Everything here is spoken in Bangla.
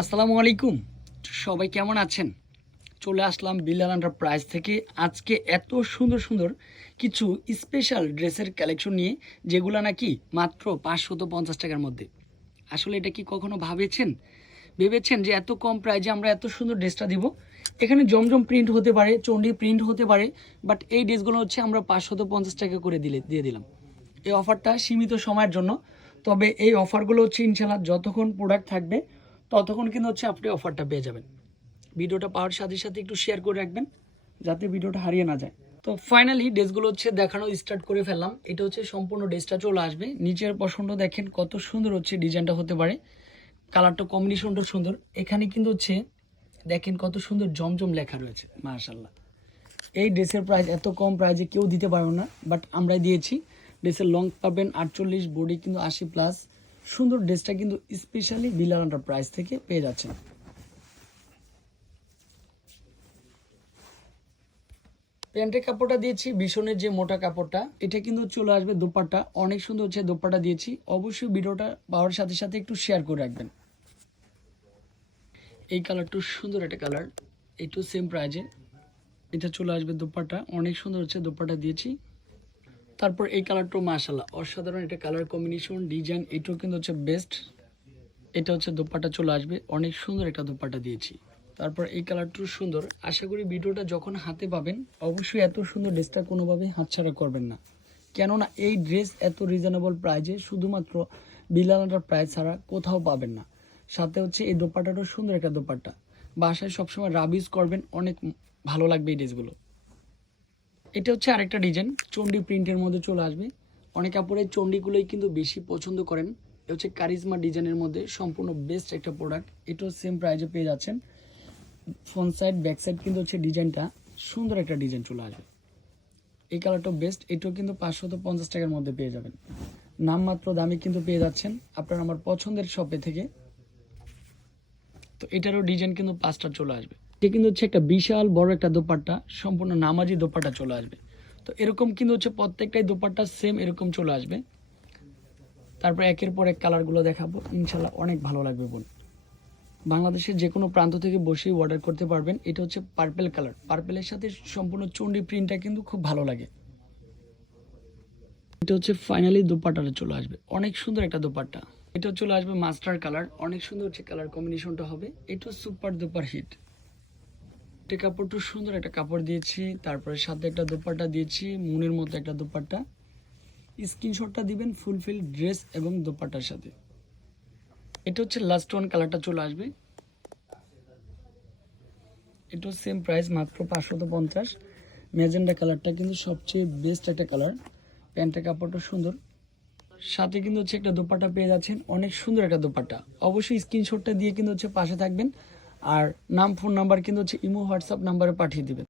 আসসালামু আলাইকুম। সবাই কেমন আছেন? চলে আসলাম বিল্লাল এন্টারপ্রাইজ থেকে। আজকে এত সুন্দর সুন্দর কিছু স্পেশাল ড্রেসের কালেকশন নিয়ে, যেগুলো নাকি মাত্র পাঁচশত পঞ্চাশ টাকার মধ্যে। আসলে এটা কি কখনো ভাবেছেন? ভেবেছেন যে এত কম প্রাইজে আমরা এত সুন্দর ড্রেসটা দিব? এখানে জমজম প্রিন্ট হতে পারে, চণ্ডী প্রিন্ট হতে পারে বাট এই ড্রেসগুলো হচ্ছে আমরা পাঁচশত পঞ্চাশ টাকা করে দিলে, দিয়ে দিলাম। এই অফারটা সীমিত সময়ের জন্য, তবে এই অফারগুলো হচ্ছে ইনশাল্লাহ যতক্ষণ প্রোডাক্ট থাকবে ততক্ষণ কিন্তু হচ্ছে আপনি অফারটা পেয়ে যাবেন। ভিডিওটা পাওয়ার সাথে সাথে একটু শেয়ার করে রাখবেন, যাতে ভিডিওটা হারিয়ে না যায়। তো ফাইনালি ড্রেসগুলো হচ্ছে দেখানো স্টার্ট করে ফেললাম। এটা হচ্ছে সম্পূর্ণ ড্রেসটা চলে আসবে। নিচের পছন্দ দেখেন কত সুন্দর হচ্ছে ডিজাইনটা হতে পারে। কালারটা কম্বিনেশনটা সুন্দর। এখানে কিন্তু হচ্ছে দেখেন কত সুন্দর জমজম লেখা রয়েছে মার্শাল্লাহ এই ড্রেসের প্রাইস এত কম প্রাইজে কেউ দিতে পারবে না বাট আমরাই দিয়েছি। ড্রেসের লং পাবেন আটচল্লিশ বডি কিন্তু আশি প্লাস সুন্দর ড্রেসটা কিন্তু স্পেশালি বিলাল প্রাইস থেকে পেয়ে যাচ্ছেন। প্যান্টের কাপড়টা দিয়েছি, ভীষণের যে মোটা কাপড়টা, এটা কিন্তু চলে আসবে দোপাট্টা। অনেক সুন্দর হচ্ছে দোপাট্টা দিয়েছি। অবশ্যই ভিডিওটা পাওয়ার সাথে সাথে একটু শেয়ার করে রাখবেন। এই কালারটা সুন্দর একটা কালার, একটু সেম প্রাইজে এটা চলে আসবে দোপাট্টা। অনেক সুন্দর হচ্ছে দোপাট্টা দিয়েছি। তারপর এই কালারটাও মাশাল্লাহ অসাধারণ একটা কালার কম্বিনেশন ডিজাইন এটাও কিন্তু হচ্ছে বেস্ট এটা হচ্ছে দোপাট্টা চলে আসবে, অনেক সুন্দর একটা দোপাট্টা দিয়েছি। তারপর এই কালারটাও সুন্দর, আশা করি ভিডিওটা যখন হাতে পাবেন, অবশ্যই এত সুন্দর ড্রেসটা কোনোভাবে হাতছাড়া করবেন না। কেননা এই ড্রেস এত রিজনেবল প্রাইজে শুধুমাত্র বিলালাটার প্রাইস ছাড়া কোথাও পাবেন না। সাথে হচ্ছে এই দোপাট্টাটাও সুন্দর একটা দোপাট্টা। বাসায় সবসময় রাবিজ করবেন, অনেক ভালো লাগবে এই ড্রেসগুলো। এটা হচ্ছে আরেকটা ডিজাইন চণ্ডী প্রিন্টের মধ্যে চলে আসবে। অনেক কাপড়ের চণ্ডীগুলোই কিন্তু বেশি পছন্দ করেন। এটা হচ্ছে কারিজমা ডিজাইনের মধ্যে সম্পূর্ণ বেস্ট একটা প্রোডাক্ট এটাও সেম প্রাইজে পেয়ে যাচ্ছেন। ফ্রন্ট সাইড ব্যাক সাইড কিন্তু হচ্ছে ডিজাইনটা সুন্দর একটা ডিজাইন চলে আসবে। এই কালারটাও বেস্ট এটাও কিন্তু পাঁচশত পঞ্চাশ টাকার মধ্যে পেয়ে যাবেন। নামমাত্র দামে কিন্তু পেয়ে যাচ্ছেন আপনার আমার পছন্দের শপে থেকে। তো এটারও ডিজাইন কিন্তু পাঁচটা চলে আসবে। এটা কিন্তু হচ্ছে একটা বিশাল বড় একটা দোপাট্টা, সম্পূর্ণ নামাজি দোপাট্টা চলে আসবে। তো এরকম কিন্তু হচ্ছে প্রত্যেকটাই দোপাট্টা সেম এরকম চলে আসবে। তারপর একের পর এক কালারগুলো দেখাবো। ইনশাল্লাহ অনেক ভালো লাগবে বোন বাংলাদেশের যে কোনো প্রান্ত থেকে বসেই অর্ডার করতে পারবেন। এটা হচ্ছে পার্পেল কালার পার্পেলের সাথে সম্পূর্ণ চণ্ডী প্রিন্টটা কিন্তু খুব ভালো লাগে। এটা হচ্ছে ফাইনালি দোপাট্টাটা চলে আসবে। অনেক সুন্দর একটা দোপাট্টা। এটা চলে আসবে মাস্টার কালার অনেক সুন্দর হচ্ছে কালার কম্বিনেশনটা হবে। এটা সুপার দুপার হিট এটা কাপড়টা সুন্দর একটা কাপড় দিয়েছি, তারপরে সাথে একটা দোপাট্টা দিয়েছি, মুনের মতো একটা দোপাট্টা। স্ক্রিনশটটা দিবেন ফুলফিল ড্রেস এবং দোপাট্টার সাথে। এটা হচ্ছে লাস্ট ওয়ান কালারটা চলে আসবে। এটা সেম প্রাইস মাত্র পাঁচশত পঞ্চাশ। ম্যাজেন্ডা কালারটা কিন্তু সবচেয়ে বেস্ট একটা কালার প্যান্টের কাপড়টা সুন্দর। সাথে কিন্তু হচ্ছে একটা দোপাট্টা পেয়ে যাচ্ছেন। অনেক সুন্দর একটা দোপাট্টা। অবশ্যই স্ক্রিনশটটা দিয়ে কিন্তু হচ্ছে পাশে থাকবেন। আর নাম ফোন নাম্বার কিন্তু হচ্ছে ইমো হোয়াটসঅ্যাপ নাম্বারে পাঠিয়ে দিবেন।